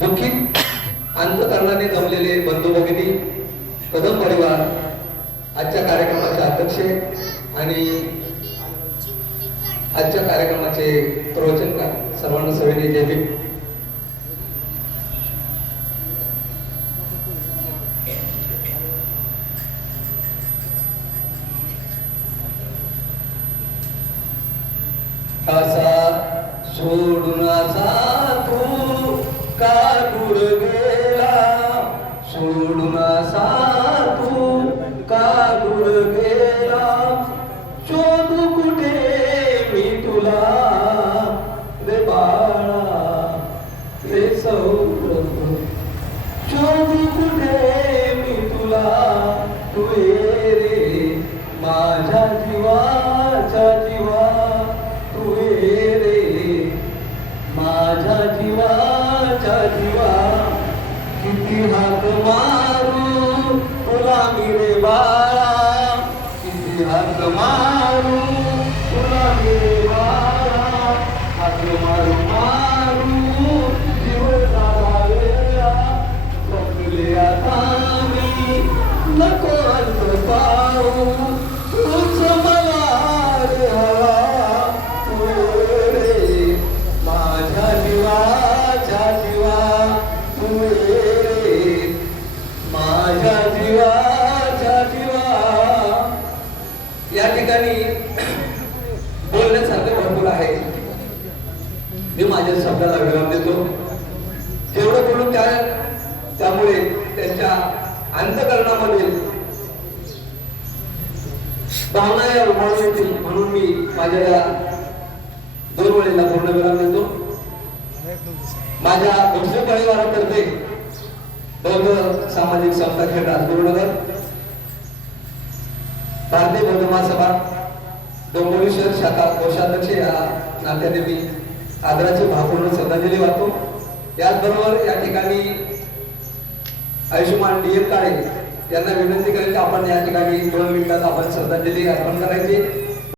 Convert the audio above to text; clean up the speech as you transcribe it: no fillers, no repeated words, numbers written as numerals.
दुःखित अंतकरणाने जमलेले बंधू भगिनी, कदम परिवार, आजच्या कार्यक्रमाचे अध्यक्ष आणि आजच्या कार्यक्रमाचे प्रवचनकार सर्वांना सविनय जय भीम. असा सोडून असा तू का दूर गेला, सोडून असा तू का दूर गेला, शोधू कुठे मी तुला रे बाळा रे सौरभ, शोधू कुठे मी तुला, तू ये रे माझ्या जीवाच्या जीवा, तू ये रे माझ्या जीवाच्या जीवा, किती हात मारू तुला मी रे बाळा, किती हात मारू तुला मी रे बाळा, हात मारू मारू जीव झाला वेळा, बघले आता मी नको अंत पाहू, तूच मला रे हवा, तू रे माझ्या जीवाच्या जीवा, तू रे माझ्या जीवाच्या जीवा. या ठिकाणी बोलण्यासारखे भरपूर आहे. मी माझ्या शब्दाला विराम देतो. जेवढं बोलून त्यामुळे त्यांच्या अंतकरणामधील भावना या रुमाळून येतील म्हणून मी माझ्या या दोन वेळेला पूर्ण विराम देतो. माझ्या दुसऱ्या परिवारातर्फे बौद्ध सामाजिक संस्था खेड गुरुनगर, भारतीय बौद्ध महासभा डोंबिवली शहर शाखा कोषाध्यक्ष या नात्याने मी आदराची भावपूर्ण श्रद्धांजली वाहतो. याचबरोबर या ठिकाणी आयुष्यमान डी एम काळे यांना विनंती करेल की आपण या ठिकाणी 2 मिनिटात आपण श्रद्धांजली अर्पण करायची.